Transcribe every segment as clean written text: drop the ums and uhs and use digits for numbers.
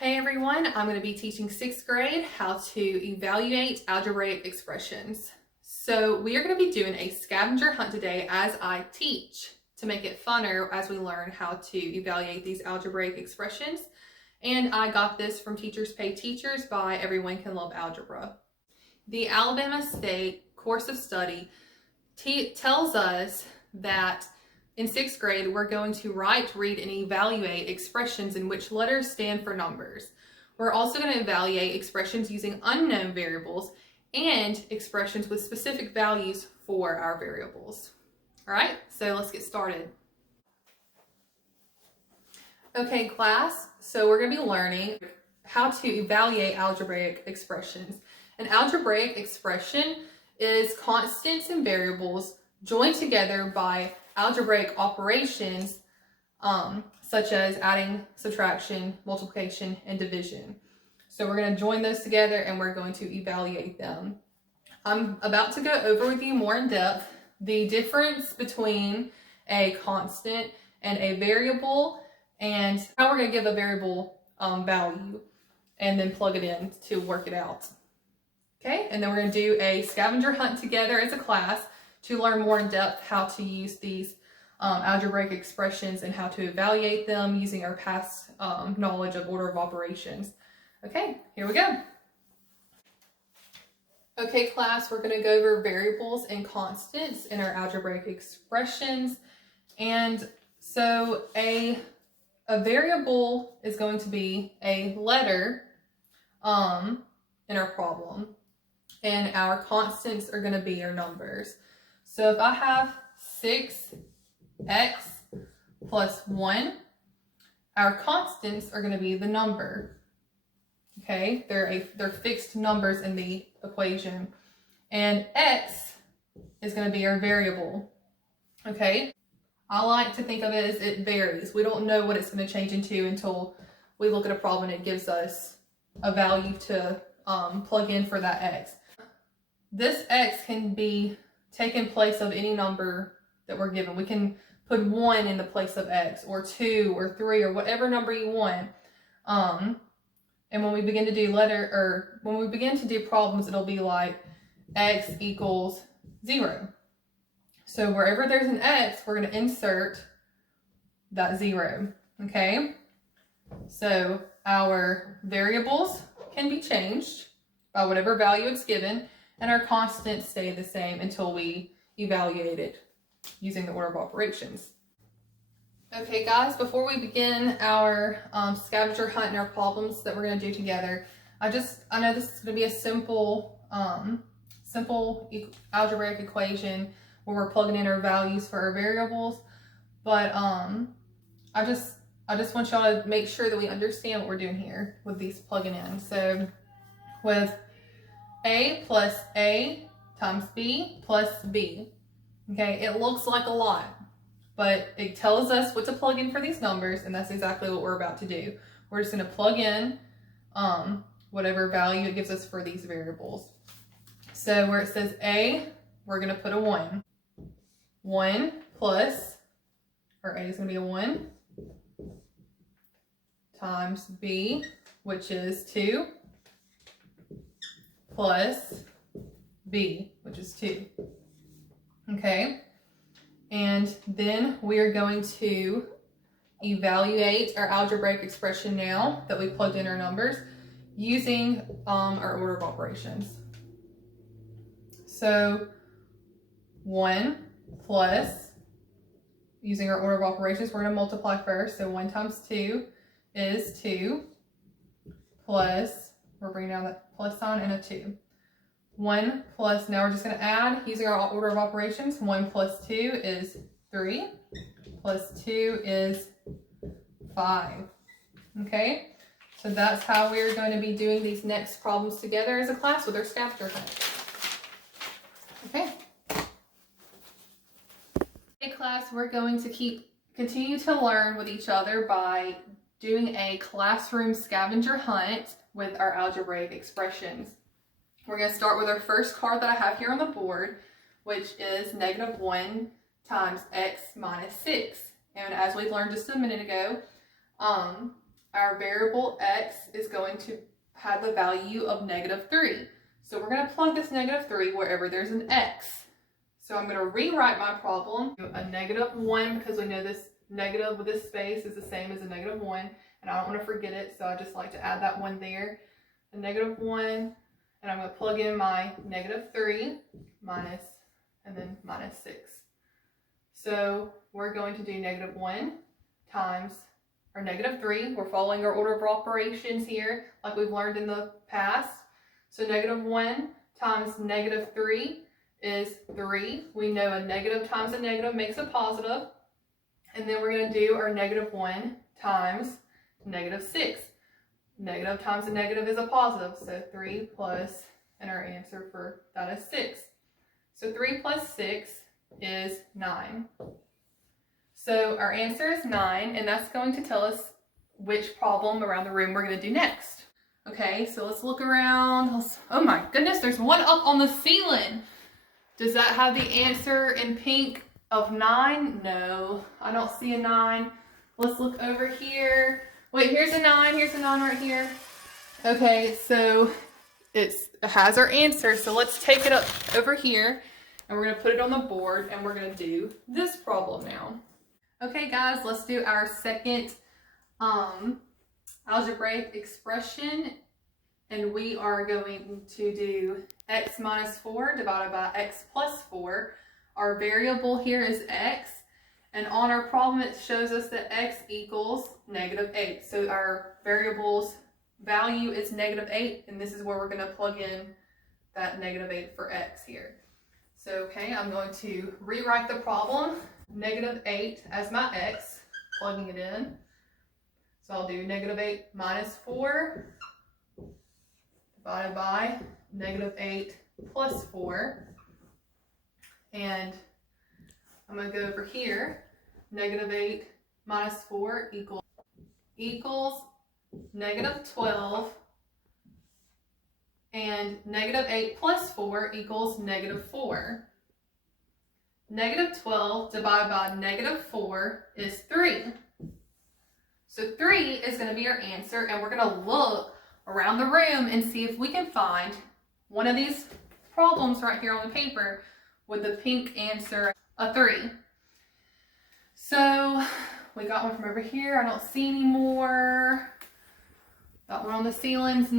Hey everyone, I'm going to be teaching 6th grade how to evaluate algebraic expressions. So we are going to be doing a scavenger hunt today as I teach to make it funner as we learn how to evaluate these algebraic expressions. And I got this from Teachers Pay Teachers by Everyone Can Love Algebra. The Alabama State course of study tells us that in 6th grade, we're going to write, read, and evaluate expressions in which letters stand for numbers. We're also going to evaluate expressions using unknown variables and expressions with specific values for our variables. All right, so let's get started. Okay, class, so we're going to be learning how to evaluate algebraic expressions. An algebraic expression is constants and variables joined together by algebraic operations such as adding, subtraction, multiplication, and division. So we're going to join those together and we're going to evaluate them. I'm about to go over with you more in depth the difference between a constant and a variable and how we're going to give a variable value and then plug it in to work it out. Okay, and then we're going to do a scavenger hunt together as a class to learn more in depth how to use these algebraic expressions and how to evaluate them using our past knowledge of order of operations. Okay, here we go. Okay, class, we're going to go over variables and constants in our algebraic expressions. And so a variable is going to be a letter in our problem, and our constants are going to be our numbers. So if I have 6x plus 1, our constants are going to be the number. Okay, they're fixed numbers in the equation. And x is going to be our variable. Okay, I like to think of it as it varies. We don't know what it's going to change into until we look at a problem and it gives us a value to plug in for that x. This x can be taken place of any number that we're given. We can put 1 in the place of x, or 2, or 3, or whatever number you want. And when we begin to do problems, it'll be like x equals 0. So wherever there's an x, we're going to insert that 0. Okay? So our variables can be changed by whatever value it's given, and our constants stay the same until we evaluate it using the order of operations. Okay guys, before we begin our scavenger hunt and our problems that we're going to do together, I know this is going to be a simple algebraic equation where we're plugging in our values for our variables, but I just want y'all to make sure that we understand what we're doing here with these plugging in. So with a plus a times b plus b. Okay, it looks like a lot, but it tells us what to plug in for these numbers, and that's exactly what we're about to do. We're just going to plug in whatever value it gives us for these variables. So where it says a, we're going to put a 1. 1 plus, or a is going to be a 1, times b, which is 2, plus b, which is 2. Okay, and then we are going to evaluate our algebraic expression now that we plugged in our numbers using our order of operations. So 1 plus, using our order of operations, we're going to multiply first. So 1 times 2 is 2, plus, we're bringing down that plus sign and a 2. 1 plus, now we're just going to add using our order of operations. 1 plus 2 is 3, plus 2 is 5. Okay, so that's how we're going to be doing these next problems together as a class with our scavenger hunt. Okay. Okay, class, we're going to continue to learn with each other by doing a classroom scavenger hunt with our algebraic expressions. We're going to start with our first card that I have here on the board, which is -1 times x minus 6. And as we learned just a minute ago, our variable x is going to have the value of -3. So we're going to plug this -3 wherever there's an x. So I'm going to rewrite my problem. A -1, because we know this negative with this space is the same as a -1, and I don't want to forget it, so I just like to add that one there. A -1, and I'm going to plug in my -3 minus, and then -6. So we're going to do -1 times our -3. We're following our order of operations here, like we've learned in the past. So -1 times -3 is 3. We know a negative times a negative makes a positive. And then we're going to do our -1 times -6. Negative times a negative is a positive. So 3 plus, and our answer for that is 6. So 3 plus 6 is 9. So our answer is 9, and that's going to tell us which problem around the room we're going to do next. Okay, so let's look around. Oh my goodness, there's one up on the ceiling. Does that have the answer in pink of 9? No, I don't see a 9. Let's look over here. Wait, here's a 9. Here's a 9 right here. Okay, so it has our answer. So let's take it up over here, and we're going to put it on the board, and we're going to do this problem now. Okay, guys, let's do our second algebraic expression, and we are going to do x minus 4 divided by x plus 4. Our variable here is x, and on our problem it shows us that x equals -8. So our variable's value is -8, and this is where we're going to plug in that -8 for x here. So, okay, I'm going to rewrite the problem. -8 as my x, plugging it in. So I'll do -8 minus 4 divided by -8 plus 4. And I'm going to go over here. -8 minus 4 equals -12. And -8 plus 4 equals -4. -12 divided by -4 is 3. So 3 is going to be our answer, and we're going to look around the room and see if we can find one of these problems right here on the paper with the pink answer, a 3. So we got one from over here. I don't see any more. That one on the ceiling's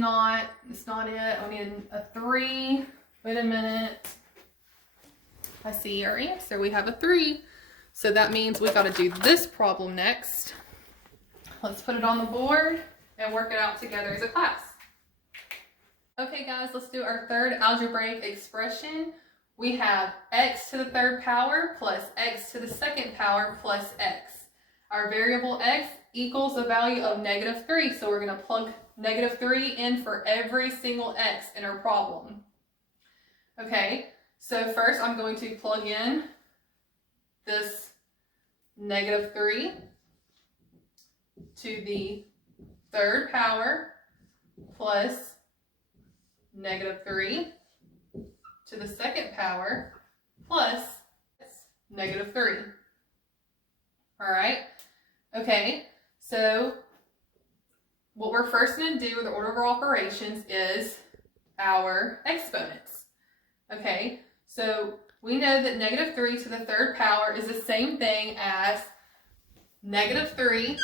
it's not it. I need a 3. Wait a minute. I see our answer. We have a 3. So that means we got to do this problem next. Let's put it on the board and work it out together as a class. Okay, guys, let's do our third algebraic expression. We have x to the third power plus x to the second power plus x. Our variable x equals the value of -3. So we're going to plug -3 in for every single x in our problem. Okay. So first I'm going to plug in this -3 to the third power plus -3 to the second power plus -3. All right. Okay. So what we're first going to do with the order of our operations is our exponents. Okay. So we know that -3 to the third power is the same thing as -3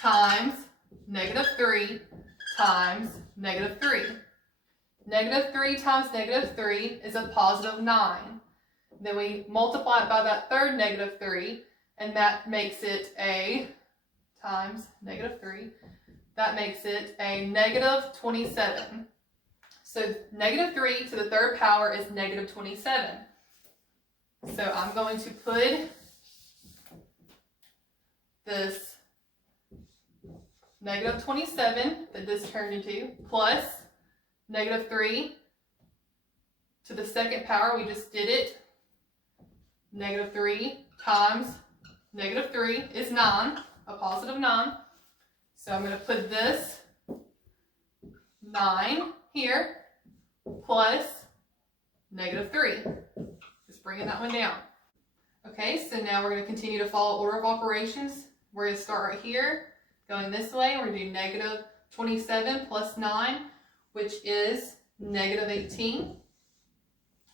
times -3 times -3. -3 times -3 is a positive 9. Then we multiply it by that third -3, and that makes it a times -3. That makes it a -27. So -3 to the third power is -27. So I'm going to put this -27 that this turned into plus -3 to the second power. We just did it. -3 times -3 is 9, a positive 9. So I'm going to put this 9 here plus -3. Just bringing that one down. Okay, so now we're going to continue to follow order of operations. We're going to start right here. Going this way, we're going to do negative 27 plus 9, which is negative 18.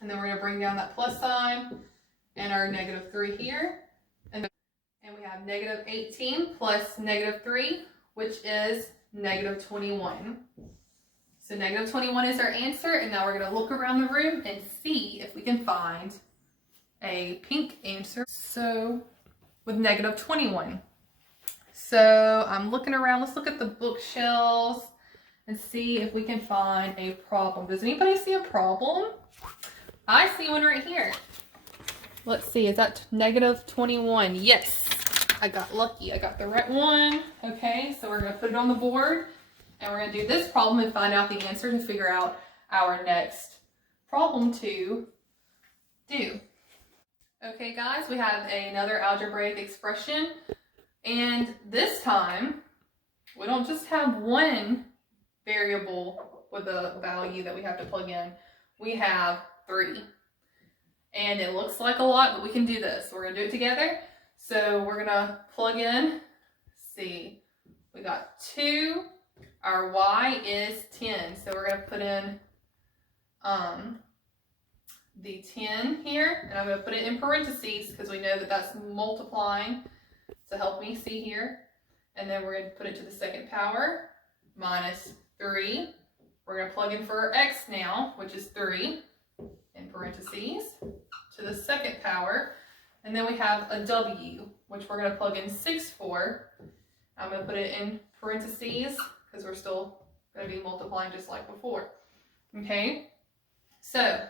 And then we're going to bring down that plus sign and our negative 3 here. And we have negative 18 plus negative 3, which is negative 21. So negative 21 is our answer. And now we're going to look around the room and see if we can find a pink answer. So with negative 21. So I'm looking around. Let's look at the bookshelves and see if we can find a problem. Does anybody see a problem? I see one right here. Let's see, is that negative 21? Yes, I got lucky. I got the right one. Okay, so we're going to put it on the board and we're going to do this problem and find out the answer to figure out our next problem to do. Okay guys, we have another algebraic expression, and this time we don't just have one variable with a value that we have to plug in. We have 3. And it looks like a lot, but we can do this. We're going to do it together. So we're going to plug in, see, we got 2. Our y is 10. So we're going to put in the 10 here, and I'm going to put it in parentheses because we know that that's multiplying to help me see here. And then we're going to put it to the second power, minus 3. We're going to plug in for our x now, which is 3, in parentheses, to the second power. And then we have a w, which we're going to plug in 6 for. I'm going to put it in parentheses because we're still going to be multiplying just like before. Okay, so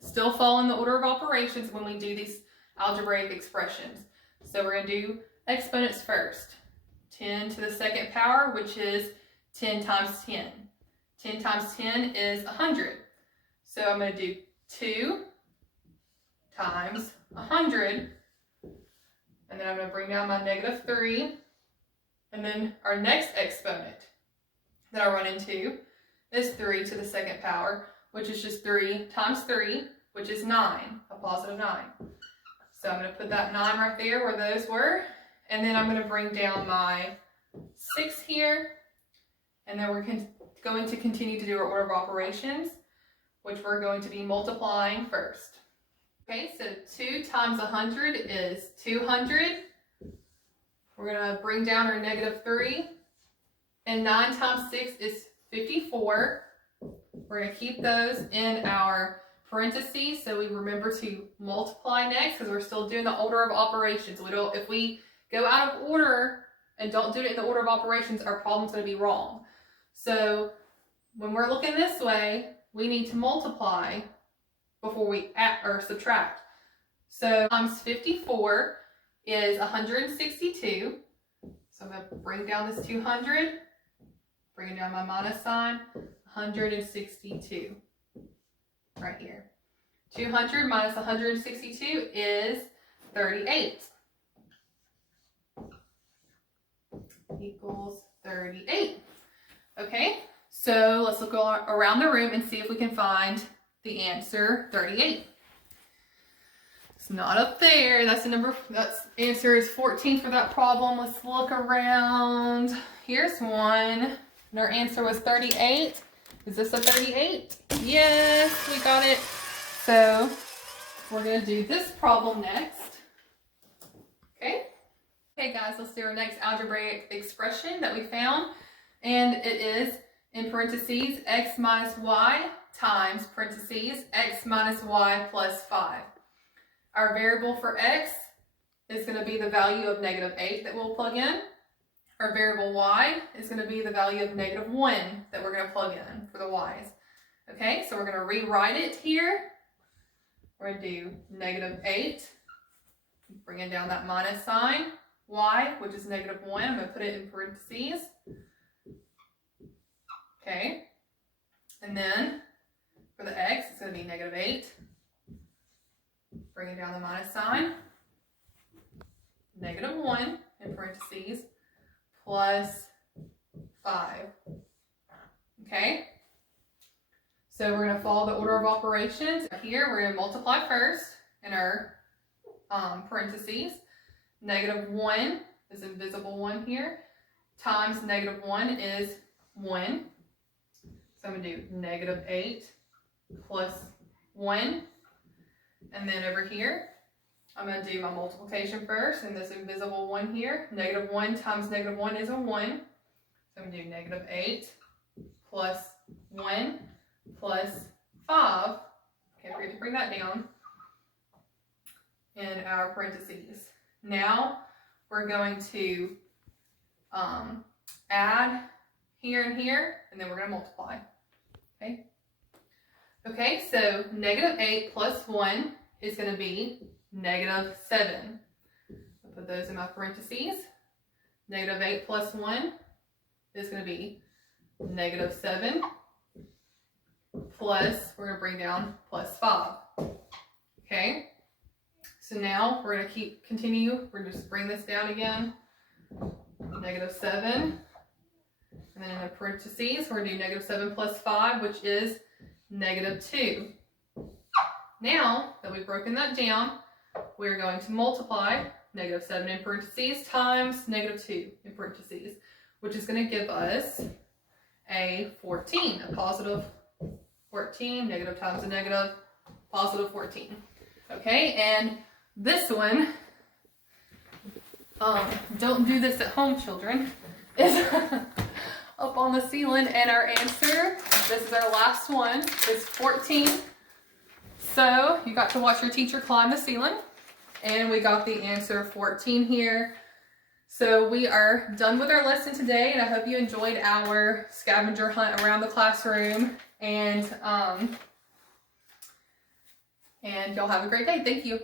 still fall in the order of operations when we do these algebraic expressions. So we're going to do exponents first. 10 to the second power, which is 10 times 10. 10 times 10 is 100. So I'm going to do 2 times 100. And then I'm going to bring down my negative 3. And then our next exponent that I run into is 3 to the second power, which is just 3 times 3, which is 9, a positive 9. So I'm going to put that 9 right there where those were. And then I'm going to bring down my 6 here. And then we're going to continue to do our order of operations, which we're going to be multiplying first. Okay, so 2 times 100 is 200. We're going to bring down our negative 3. And 9 times 6 is 54. We're going to keep those in our parentheses so we remember to multiply next because we're still doing the order of operations. If we go out of order and don't do it in the order of operations, our problem's going to be wrong. So when we're looking this way, we need to multiply before we add or subtract. So times 54 is 162. So I'm going to bring down this 200, bring down my minus sign, 162 right here. 200 minus 162 is 38. Equals 38. Okay, so let's look around the room and see if we can find the answer 38. It's not up there. That's the number. That's answer is 14 for that problem. Let's look around. Here's one. And our answer was 38. Is this a 38? Yes, we got it. So we're going to do this problem next. Okay. Okay guys, let's do our next algebraic expression that we found. And it is in parentheses x minus y times parentheses x minus y plus 5. Our variable for x is going to be the value of negative 8 that we'll plug in. Our variable y is going to be the value of negative 1 that we're going to plug in for the y's. Okay, so we're going to rewrite it here. We're going to do negative 8, bringing down that minus sign, y, which is negative 1. I'm going to put it in parentheses. Okay, and then for the x, it's going to be negative 8. Bringing down the minus sign, negative 1 in parentheses, plus 5. Okay, so we're going to follow the order of operations. Here, we're going to multiply first in our parentheses. Negative 1 is invisible 1 here. times negative 1 is 1. So I'm going to do negative 8 plus 1. And then over here, I'm going to do my multiplication first, and this invisible 1 here. Negative 1 times negative 1 is a 1. So I'm going to do negative 8 plus 1 plus 5. Can't forget to bring that down in our parentheses. Now we're going to add here and here, and then we're going to multiply. Okay. Okay, so negative 8 plus 1 is going to be negative 7. I'll put those in my parentheses. Negative 8 plus 1 is going to be negative 7 plus, we're going to bring down plus 5. Okay, so now we're going to continue. We're going to just bring this down again. Negative 7. And then in the parentheses, we're going to do negative 7 plus 5, which is negative 2. Now that we've broken that down, we're going to multiply negative 7 in parentheses times negative 2 in parentheses, which is going to give us a 14, a positive 14, negative times a negative, positive 14. Okay, and this one, don't do this at home, children, is up on the ceiling, and our answer, this is our last one, is 14. So you got to watch your teacher climb the ceiling, and we got the answer 14 here. So we are done with our lesson today, and I hope you enjoyed our scavenger hunt around the classroom, and y'all have a great day. Thank you.